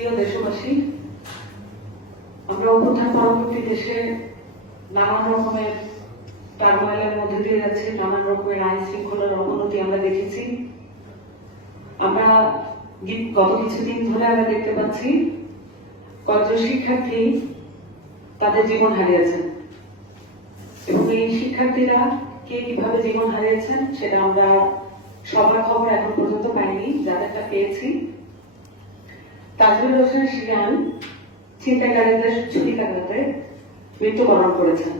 প্রিয় দেশবাসী, আমরা অভ্যুত্থান পরবর্তী দেশে নানান রকমের টার্মোয়ালের মধ্যে দিয়ে যাচ্ছি, নানান রকমের আইন শৃঙ্খলার অবনতি আমরা দেখেছি। আমরা গত কিছুদিন ধরে আমরা দেখতে পাচ্ছি কয়েকজন শিক্ষার্থী তাদের জীবন হারিয়েছেন। এবং এই শিক্ষার্থীরা কে কীভাবে জীবন হারিয়েছেন, সেটা আমরা সবার খবর এখন পর্যন্ত পাইনি, যাদেরটা পেয়েছি। তাজুল হোসেন শিয়ান ছিনতাইকারীদের ছুরিকাঘাতে মৃত্যুবরণ করেছেন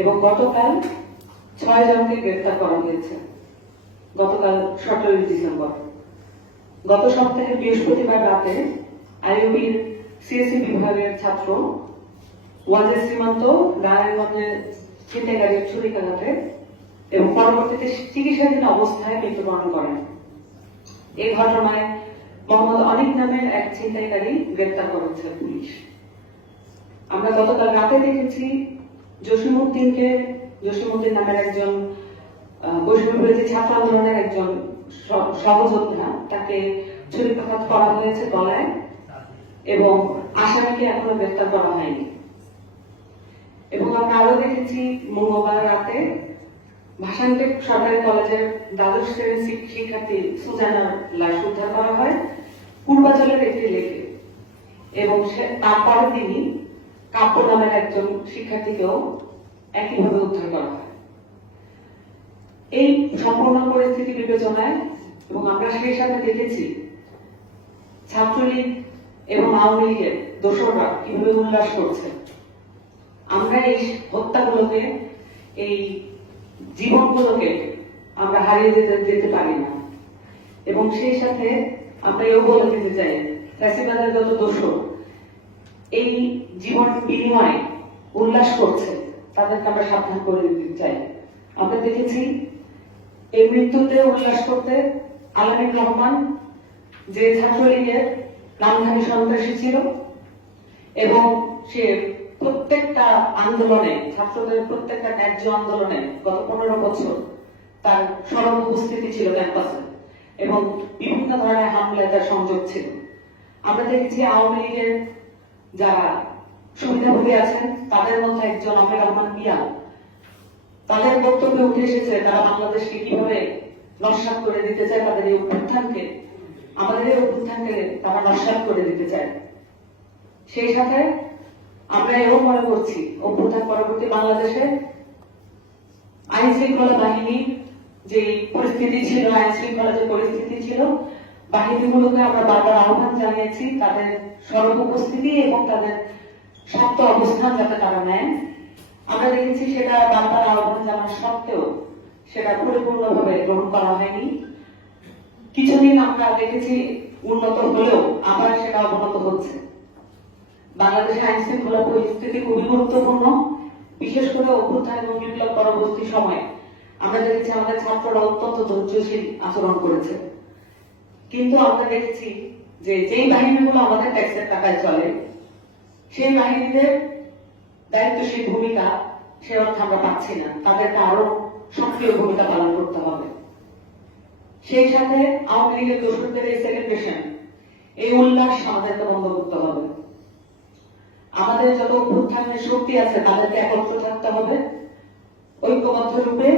এবং গতকাল ছয় জনকে গ্রেফতার করা হয়েছে। গতকাল সতেরোই ডিসেম্বর। গত সপ্তাহে বৃহস্পতিবার রাতে আইওবির সিএসসি বিভাগের ছাত্র ওয়াজের সীমান্ত নারায়ণগঞ্জের ছিনতাইকারীর ছুরিকাঘাতে এবং পরবর্তীতে চিকিৎসাধীন অবস্থায় মৃত্যুবরণ করেন। এই ঘটনায় মোহাম্মদ অনিক নামের এক ছিনতাইকারী গ্রেপ্তার করেছে পুলিশ। আমরা গতকাল রাতে দেখেছি জসিমুদ্দিনকে জসিমুদ্দিন নামের একজন বৈষ্ণব ছাত্র আন্দোলনের একজন সহ- সহযোদ্ধা। তাকে ছুরিকাঘাত করা হয়েছে গলায় এবং আসামিকে এখনও গ্রেফতার করা হয়নি। এবং আমরা আরও দেখেছি মঙ্গলবার রাতে ভাষান্টেক সরকারি কলেজের দ্বাদশ শ্রেণির শিক- শিক্ষার্থী সুজানার লাশ উদ্ধার করা হয় পূর্বাচলের একটি লেকে। এবং সে তারপরের দিনই কাব্য নামের একজন শিক্ষার্থীকেও একইভাবে উদ্ধার করা হয়। এই সম্পূর্ণ পরিস্থিতি বিবেচনায় এবং আমরা সেই সাথে দেখেছি ছাত্রলীগ এবং আওয়ামী লীগের দোসররা কীভাবে উল্লাস করছে। আমরা এই হত্যাগুলোকে, এই জীবনগুলোকে আমরা হারিয়ে যেতে যেতে পারি না। এবং সেই সাথে আমরা এও বলে দিতে চাই এই জীবন উল্লাস করছে, তাদেরকে আমরা সাবধান করে দিতে চাই। আমরা দেখেছি, এই মৃত্যুতে উল্লাস করতে আলমিন রহমান যে ছাত্রলীগের সন্ত্রাসী ছিল, এবং সে প্রত্যেকটা আন্দোলনে, ছাত্রদের প্রত্যেকটা ন্যায্য আন্দোলনে গত পনেরো বছর তার সরব উপস্থিতি ছিল ক্যাম্পাসে এবং বিভিন্ন ধরনের হামলায় তার সংযোগ ছিল। আমরা দেখেছি আওয়ামী লীগের যারা সুবিধাভোগী আছেন, তাদের মধ্যে একজন আমির রহমান পিয়াল তাদের বক্তব্যে উঠে এসেছে, তারা বাংলাদেশকে কীভাবে নস্বাত করে দিতে চায়, তাদের এই অভ্যুত্থানকে, আমাদের এই অভ্যুত্থানকে তারা নস্বাত করে দিতে চায়। সেই সাথে আমরা এও মনে করছি, অভ্যুত্থান পরবর্তী বাংলাদেশে আইন শৃঙ্খলা বাহিনীর যে পরিস্থিতি ছিল, আইন শৃঙ্খলা যে পরিস্থিতি ছিল, বাহিনীগুলোকে আমরা বারবার আহ্বান জানিয়েছি, তাদের সর্ব উপস্থিতি এবং তাদের শক্ত অবস্থান যাতে তারা নেয়। আমরা দেখেছি সেটা বারবার আহ্বান জানার সত্ত্বেও সেটা পরিপূর্ণভাবে গ্রহণ করা হয়নি। কিছুদিন আমরা দেখেছি উন্নত হলেও আবার সেটা অবনত হচ্ছে। বাংলাদেশের আইন শৃঙ্খলা পরিস্থিতি খুবই গুরুত্বপূর্ণ, বিশেষ করে অভ্যুত্থান এবং বিপ্লব পরবর্তী সময়ে। আমরা দেখেছি আমাদের ছাত্ররা অত্যন্ত ধৈর্যশীল আচরণ করেছে। কিন্তু আমরা দেখেছি যে যেই বাহিনীগুলো আমাদের ট্যাক্সের টাকায় চলে, সেই বাহিনীদের দায়িত্বশীল ভূমিকা সে অর্থ আমরা পাচ্ছি না। তাদেরকে আরও সক্রিয় ভূমিকা পালন করতে হবে। সেই সাথে আওয়ামী লীগের দোষদের এই সেলিব্রেশন এই উল্লাস আমাদেরকে বন্ধ আমাদের যত অভ্যুত্থানের শক্তি আছে, তাদেরকে একত্র থাকতে হবে। ঐক্যবদ্ধ রূপে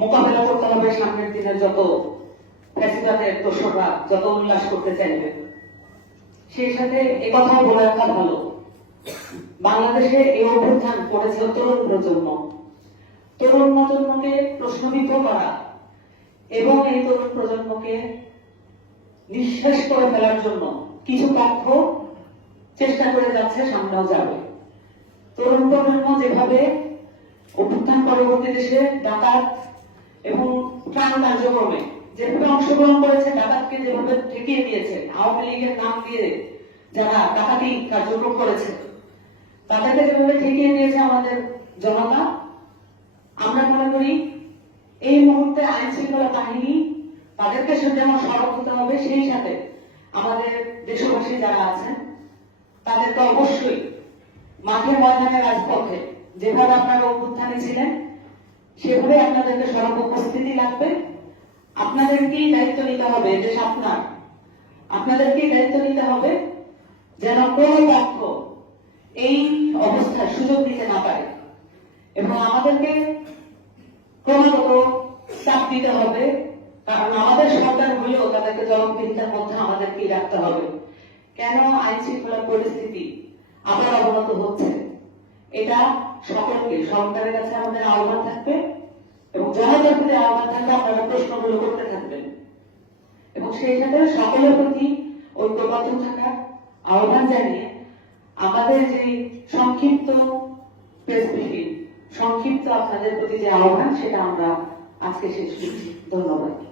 মোকাবেলা করতে হবে সামনের দিনের যত ফ্যাসিবাদের দোষরা যত উল্লাস করতে চাইবে। সেই সাথে এ কথাও বলে রাখা ভালো বাংলাদেশে এই অভ্যুত্থান করেছে তরুণ প্রজন্ম। তরুণ প্রজন্মকে প্রশ্নবিদ্ধ করা এবং এই তরুণ প্রজন্মকে নিঃশেষ করে ফেলার জন্য কিছু পক্ষ চেষ্টা করে যাচ্ছে, সামনেও যাবে। তরুণ প্রজন্ম যেভাবে অভ্যুত্থান পরবর্তী দেশে ডাকাত এবং ত্রাণ কার্যক্রমে যেভাবে অংশগ্রহণ করেছে, ডাকাতকে যেভাবে ঠেকিয়ে দিয়েছে, আওয়ামী লীগের নাম দিয়ে যারা ডাকাতি কার্যক্রম করেছে, তাদেরকে যেভাবে ঠেকিয়ে দিয়েছে আমাদের জনতা, আমরা মনে করি এই মুহূর্তে আইন শৃঙ্খলা বাহিনী তাদেরকে যেমন সরব হতে হবে সেই সাথে আমাদের দেশবাসী যারা আছেন তাদেরকে অবশ্যই মাঠে ময়দানে রাজপথে যেভাবে আপনারা অভ্যুত্থানে ছিলেন, সেভাবে আপনাদেরকে সরব উপস্থিতি লাগবে। আপনাদেরকেই দায়িত্ব নিতে হবে দেশ আপনার। আপনাদেরকেই দায়িত্ব নিতে হবে যেন কোনো পক্ষ এই অবস্থার সুযোগ নিতে না পারে। এবং আমাদেরকে ক্রমাগত চাপ দিতে হবে, কারণ আমাদের সরকার হলেও তাদেরকে জবাবদিহিতার মধ্যে আমাদেরকে রাখতে হবে। কেন আইন শৃঙ্খলা পরিস্থিতি আবার অবনত হচ্ছে? এটা সকলকে, সরকারের কাছে আমাদের আহ্বান থাকবে এবং জনতার আহ্বান থাকবে, আপনারা প্রশ্নগুলো করতে থাকবেন। এবং সেই সাথে সকলের প্রতি ঐক্যবদ্ধ থাকার আহ্বান জানিয়ে আমাদের যে সংক্ষিপ্ত প্রেস ব্রিফিং সংক্ষিপ্ত আপনাদের প্রতি যে আহ্বান, সেটা আমরা আজকে শেষ করছি। ধন্যবাদ।